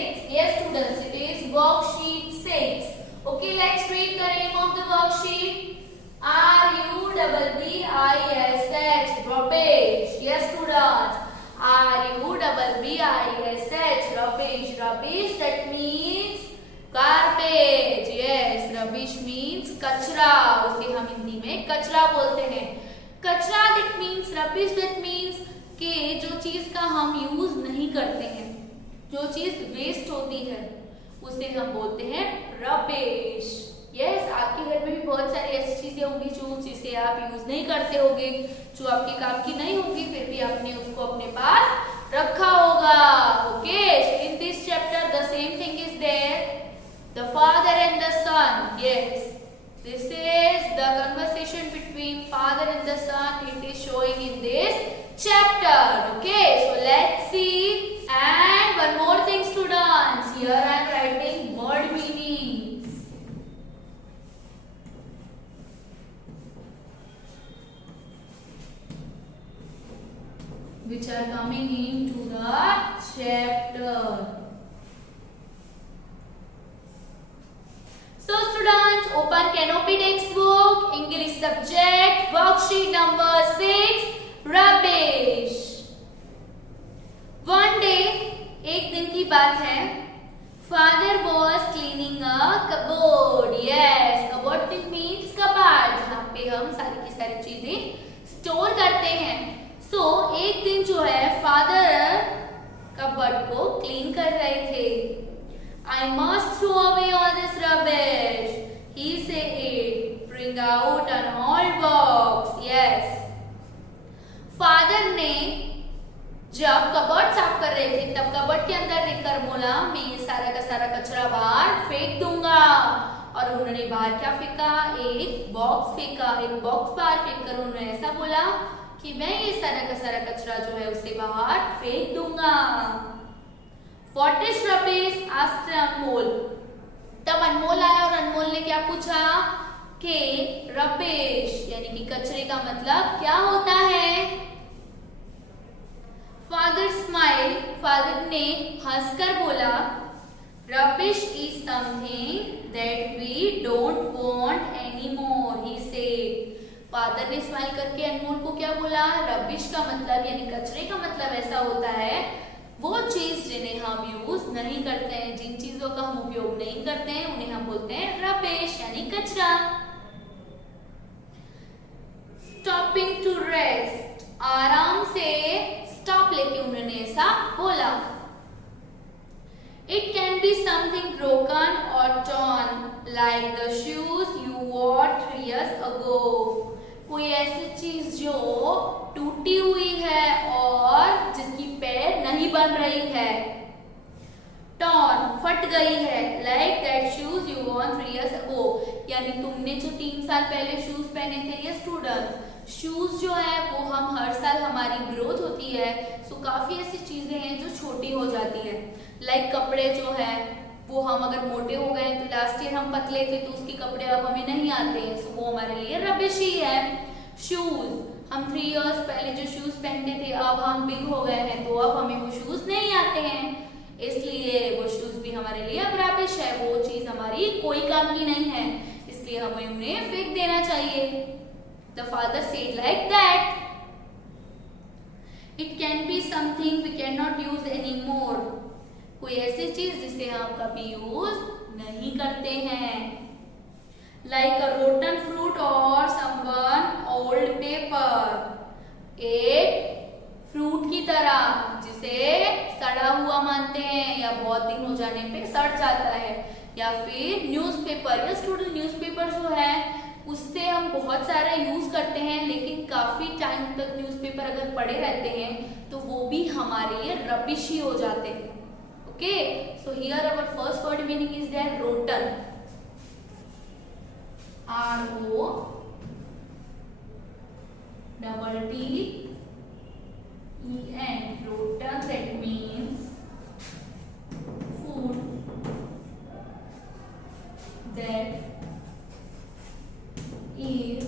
6. Yes, students, it is worksheet 6. Okay, let's read the name of the worksheet. RUBBISH, rubbish. Yes, students. RUBBISH, rubbish. Rubbish, that means garbage. Yes, rubbish means कचरा. उसे हम हिंदी में कचरा बोलते हैं. कचरा that means rubbish that means कि जो चीज का हम यूज नहीं करते हैं, जो चीज वेस्ट होती है, उसे हम बोलते हैं रबिश. यस, आपके घर में भी बहुत सारी ऐसी चीजें होंगी जिसे आप यूज नहीं करते होगे, जो आपके काम की नहीं होगी, फिर भी आपने उसको अपने पास रखा होगा. Okay, in this chapter the same thing is there, the father and the son. Yes, this is the conversation between father and the son. It is showing in this chapter. Okay, so let's see. And one more thing, students, here I am writing word meanings, which are coming into the chapter. So students, open Canopy textbook, English subject, worksheet number 6, rubbish. One day, एक दिन की बात है, father was cleaning a cupboard. Yes, cupboard means कबाड़, जहाँ पे हम सारी की सारी चीजें स्टोर करते हैं. So एक दिन जो है father कबर्ड को क्लीन कर रहे थे. I must throw away all this rubbish, he said. Bring out an old box. Yes. Father ने जब कबर्ड साफ कर रहे थे, तब कबर्ड के अंदर देखकर बोला, मैं ये सारा का सारा कचरा बाहर फेंक दूंगा. और उन्होंने बाहर क्या फेंका? एक बॉक्स फेंका. एक बॉक्स बाहर फेंककर उन्होंने ऐसा बोला कि मैं ये सारा का सारा कचरा जो है उसे बाहर फेंक दूंगा. What is rubbish? asked अनमोल. तब अनमोल आया और अनमोल ने क्या पूछा कि रबिश यानी कि कचरे का मतलब क्या होता है? Father smile. फादर ने हंसकर बोला, rubbish is something that we don't want anymore, he said. Father ने स्माइल करके अनमोल को क्या बोला? रबिश का मतलब यानी कचरे का मतलब ऐसा होता है वो चीज जिन्हें हम यूज नहीं करते हैं, जिन चीजों का हम उपयोग नहीं करते हैं, उन्हें हम बोलते हैं रबिश यानी कचरा. Stopping to rest. आराम से स्टॉप लेके उन्होंने ऐसा बोला. It can be something broken or torn like the shoes you wore 3 years ago. कोई ऐसी चीज जो टूटी हुई है और जिसकी पैर नहीं बन रही है. torn फट गई है. like that shoes you wore 3 years ago यानी तुमने जो 3 साल पहले शूज पहने थे. ये स्टूडेंट, शूज जो है वो हम हर साल हमारी ग्रोथ होती है, सो काफी ऐसी चीजें हैं जो छोटी हो जाती है. लाइक कपड़े जो है वो हम अगर मोटे हो गए तो लास्ट ईयर हम पतले थे तो उसके कपड़े अब हमें नहीं आते हैं, सो वो हमारे लिए रबिश ही है. शूज, हम 3 इयर्स पहले जो शूज पहनते थे अब हम बिग हो गए हैं तो अब हमें वो शूज नहीं आते हैं, इसलिए वो शूज भी हमारे लिए अब रबिश है. वो चीज हमारी कोई काम की नहीं है, इसलिए हमें उन्हें फेंक देना चाहिए. The father said like that. It can be something we cannot use anymore. कोई ऐसी चीज जिसे हम कभी यूज नहीं करते हैं. Like a rotten fruit or someone old paper. एक फ्रूट की तरह जिसे सड़ा हुआ मानते हैं या बहुत दिन हो जाने पे सड़ जाता है, या फिर न्यूज़पेपर. या स्टूडेंट, न्यूज़पेपर जो है उससे हम बहुत सारा यूज करते हैं, लेकिन काफी टाइम तक न्यूज़पेपर अगर पड़े रहते हैं तो वो भी हमारे लिए रबिश ही हो जाते हैं. Okay, so here our first word meaning is there rotten. ROTTEN. rotten, that means food that is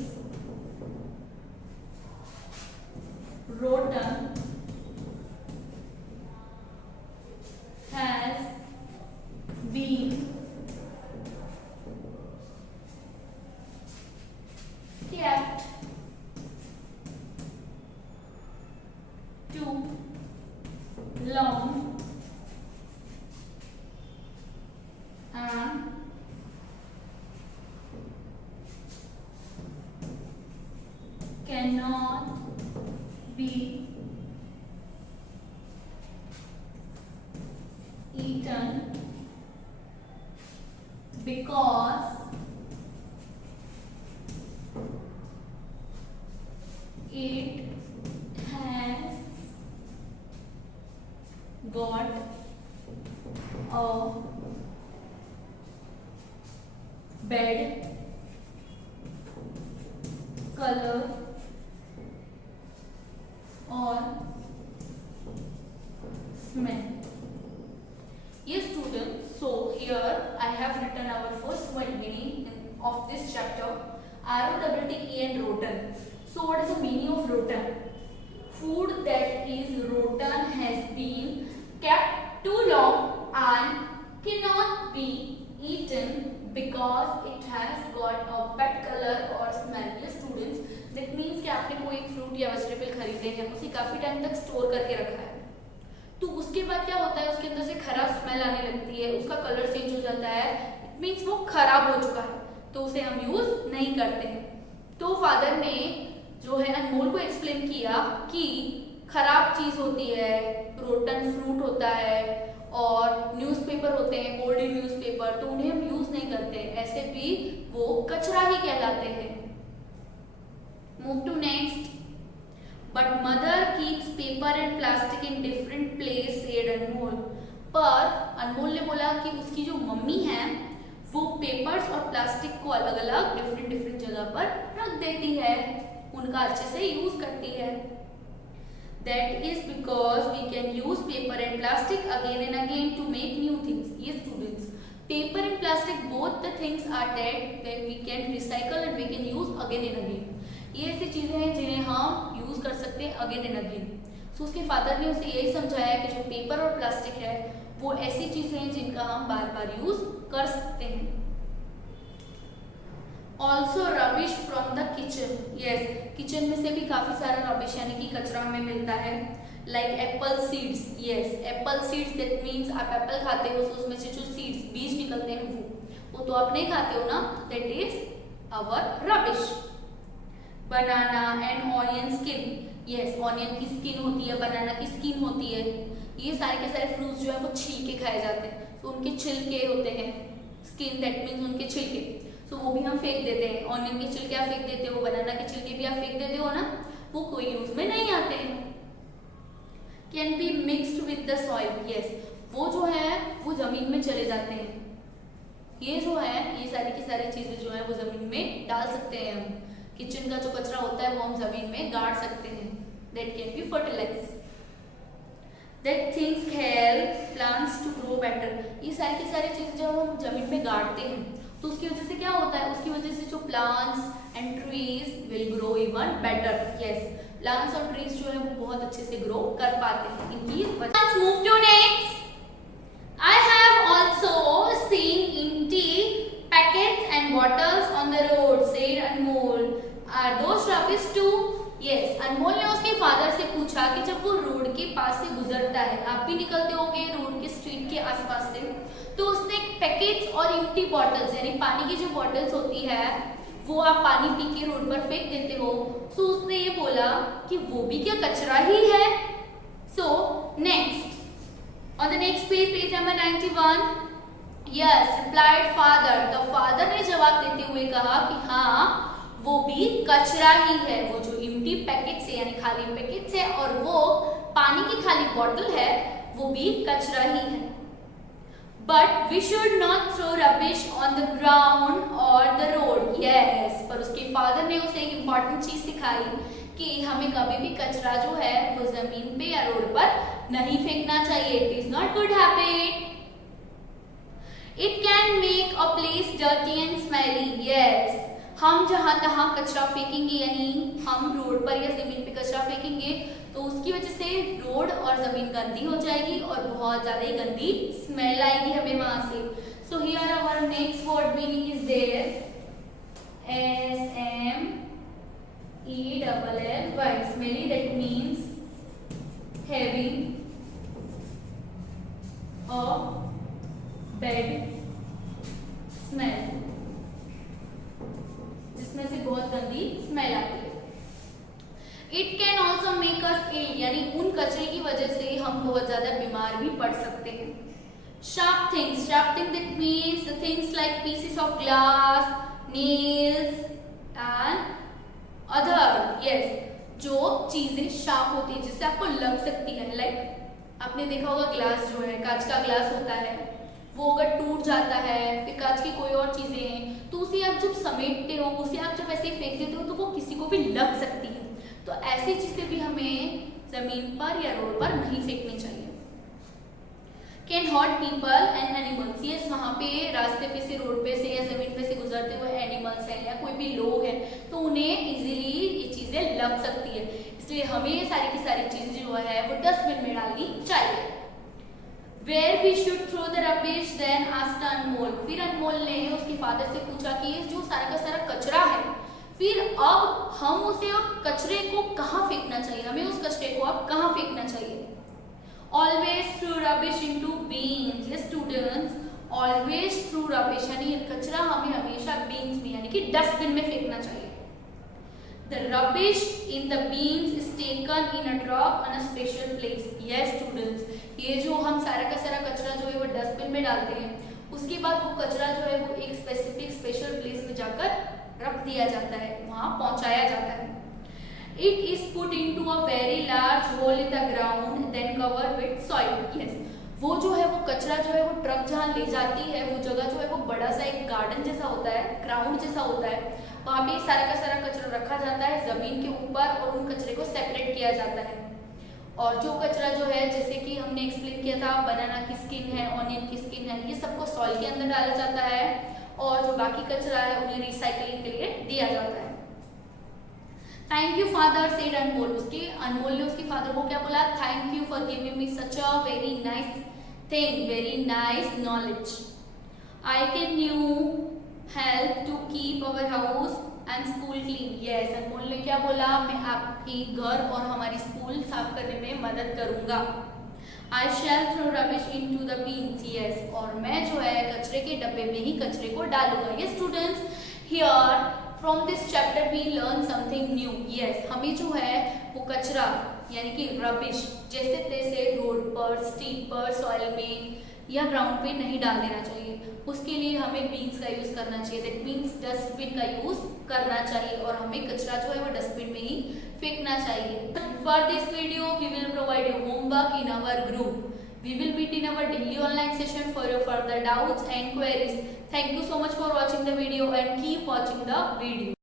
rotten, has ground and cannot be eaten because it has got a bad color or smell. Yes students, so here I have written our first word meaning of this chapter, ROTTE and rotten. So what is the meaning of rotten? Food that is rotten has been kept too long and cannot be eaten because it has got a bad color or smell. Yes students, that means कि आपने कोई एक fruit या vegetable खरीदे हैं, उसे काफी time तक स्टोर करके रखा है, तो उसके बाद क्या होता है, उसके अंदर से खराब स्मेल आने लगती है, उसका कलर चेंज हो जाता है, इट मीन्स वो खराब हो चुका है, तो उसे हम यूज नहीं करते हैं। तो फादर ने जो है अनमोल को एक्सप्लेन किया कि खराब चीज होती है, रोटन फ्रूट होता है और न्यूज़पेपर होते हैं, ओल्ड न्यूज़पेपर, तो उन्हें हम यूज नहीं करते, ऐसे भी वो कचरा ही कहलाते हैं। Move to next. But mother keeps paper and plastic in different place, said अनमोल। पर अनमोल ने बोला कि उसकी जो मम्मी है वो पेपर्स और प्लास्टिक को अलग अलग डिफरेंट जगह पर रख देती है, उनका अच्छे से यूज करती है। That is because we can use paper and plastic again and again to make new things. Yes students, paper and plastic both the things are that we can recycle and we can use again and again. ये ऐसी चीजें हैं जिन्हें हम use कर सकते हैं again and again. सो उसके फादर ने उसे यही समझाया कि जो पेपर और प्लास्टिक है वो ऐसी चीजें हैं जिनका हम बार बार यूज कर सकते हैं। Also rubbish from the kitchen. Yes, kitchen में से भी काफी सारा रबिश यानी कि कचरा हमें मिलता है, like Apple seeds. Yes, Apple seeds that means आप एप्पल खाते हो तो उसमें से जो सीड्स बीज निकलते हैं वो तो आप नहीं खाते हो ना, that is our rubbish. Banana and onion skin. Yes, onion की स्किन होती है, बनाना की स्किन होती है, ये सारे के सारे फ्रूट्स जो है वो छील के खाए जाते हैं, तो उनके छिलके होते हैं, स्किन दैट मीन्स उनके छिलके, तो वो भी हम फेंक देते हैं। ऑनियन के छिलके आप फेंक देते हो, बनाना के छिलके भी आप फेंक देते हो ना, वो कोई यूज में नहीं आते हैं। Can be mixed with the soil. Yes, वो जो है वो जमीन में चले जाते हैं, ये जो है ये सारी की सारी चीजें जो है वो जमीन में डाल सकते हैं हम। किचन का जो कचरा होता है वो हम जमीन में गाड़ सकते हैं, that can be fertilise. That things help plants to grow better. ये सारी की सारी चीजें जब हम जमीन में गाड़ते हैं तो उसकी वजह से क्या होता है, उसकी वजह से जो plants and trees will grow even better. Yes, plants और ट्रीज जो है वो बहुत अच्छे से ग्रो कर पाते हैं इनकी वजह। Let's move to next. I have also seen empty packets and bottles on the road, said Anmol. Are those rubbish too? Yes, अनमोल ने उसके फादर से पूछा कि जब वो रोड के पास से गुजरता है, आप भी निकलते होंगे रोड के स्ट्रीट के आसपास से, तो उसने पैकेट्स और एम्प्टी बॉटल्स यानी पानी की जो बॉटल्स होती है वो आप पानी पी के रोड पर फेंक देते हो, सो उसने ये बोला कि वो भी क्या कचरा ही है। So next on the next page number 91, yes replied father, the father ने जवाब देते हुए कहा कि हाँ वो भी कचरा ही है, वो जो empty पैकेट्स है यानी खाली पैकेट्स है और वो पानी की खाली बॉटल है वो भी कचरा ही है। But we should not throw rubbish on the ground or the road. Yes, पर उसके फादर ने उसे एक इम्पॉर्टेंट चीज सिखाई कि हमें कभी भी कचरा जो है वो जमीन पे या रोड पर नहीं फेंकना चाहिए। It is not good habit. It can make a place dirty and smelly. Yes, हम जहां तहां कचरा फेंकेंगे यानी हम रोड पर या जमीन पे कचरा फेंकेंगे तो उसकी वजह से रोड और जमीन गंदी हो जाएगी और बहुत ज्यादा ही गंदी स्मेल आएगी हमें वहां से। So here our next word meaning is there, SMELLY, that means having a bad smell, जिसमें से बहुत गंदी स्मेल आती है। It can also make us ill, यानी उन कचरे की वजह से हम बहुत ज्यादा बीमार भी पड़ सकते हैं। Sharp things that means the things like pieces of glass, nails and other, yes, जो चीजें शार्प होती है जिससे आपको लग सकती है। लाइक आपने देखा होगा ग्लास जो है, कांच का ग्लास होता है, वो अगर टूट जाता है, फिर कांच की कोई और चीजें हैं तो उसे आप जब समेटते हो, उसे आप जब ऐसे फेंक देते हो तो वो किसी को भी लग सकती है। तो ऐसी चीजें भी हमें जमीन पर या रोड पर नहीं फेंकनी चाहिए। Can hurt people and animals, yes, वहाँ पे रास्ते पे से, रोड पे से या जमीन पे से गुजरते हुए एनिमल्स हैं या कोई भी लोग हैं तो उन्हें इजीली ये चीजें लग सकती है, इसलिए हमें ये सारी की सारी चीजें जो है वो डस्टबिन में डालनी चाहिए। Where we should throw the rubbish, then asked अनमोल, फिर अनमोल ने उसके फादर से पूछा कि ये जो सारा का सारा कचरा है, फिर अब हम उसे अब कचरे को कहाँ फेंकना चाहिए, हमें उस कचरे को अब कहाँ फेंकना चाहिए। Always throw rubbish into bins, yes students, always throw rubbish, यानी कचरा हमें हमेशा बीन्स में यानी कि डस्टबिन में फेंकना चाहिए। The rubbish in the beans is taken in a drop on a special place. Yes students, ये जो हम सारा का सारा कचरा जो है वो डस्टबिन में डालते हैं, उसके बाद वो कचरा जो है वो एक स्पेसिफिक स्पेशल प्लेस में जाकर रख दिया जाता है, वहाँ पहुँचाया जाता है। It is put into a very large hole in the ground, then covered with soil. Yes, वो जो है वो कचरा जो है वो ट्रक जहाँ ले जाती है, वो जगह जो है वो बड़ा सा एक गार्डन जैसा होता है, ग्राउंड जैसा होता है, वहाँ पे सारा का सारा कचरा रखा जाता है जमीन के ऊपर और उन कचरे को सेपरेट किया जाता है। और जो कचरा जो है, जैसे कि हमने एक्सप्लेन किया था, बनाना की स्किन है, ऑनियन की स्किन है, ये सबको सॉइल के अंदर डाला जाता है और जो बाकी कचरा है उन्हें रिसाइकलिंग के लिए दिया जाता है। Thank you father said Anmol, उसके अनमोल ने उसके फादर को क्या बोला, thank you for giving me such a very nice thing, very nice knowledge. I can you help to keep our house and school clean. Yes, Anmol ने क्या बोला, मैं आपकी घर और हमारी स्कूल साफ करने में मदद करूंगा। I shall throw rubbish into the bins, yes, और मैं जो है कचरे के डब्बे में ही कचरे को डालूंगा। ये students, here from this chapter we learn something new. Yes, हमें जो है वो कचरा यानी कि रबिश जैसे तैसे रोड पर, स्ट्रीट पर, सॉइल में या ग्राउंड पे नहीं डाल देना चाहिए। उसके लिए हमें बीन्स का यूज करना चाहिए, दैट मीन्स डस्टबिन का यूज करना चाहिए और हमें कचरा जो है वो डस्टबिन में ही फेंकना चाहिए। For this video we will provide you homework in our group. We will meet in our daily online session for your further doubts and queries. Thank you so much for watching the video and keep watching the video.